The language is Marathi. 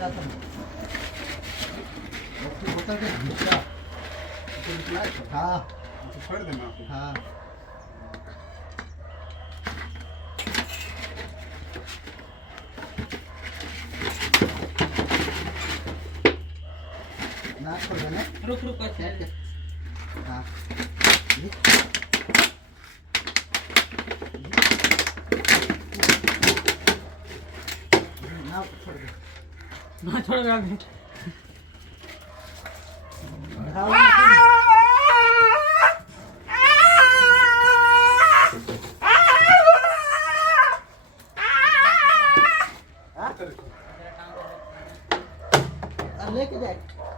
हाँ छोड़ देना हाँ ना छोड़ देना रुक रुक हाँ ना छोड़ दे ना छोड़ दे लेके जाए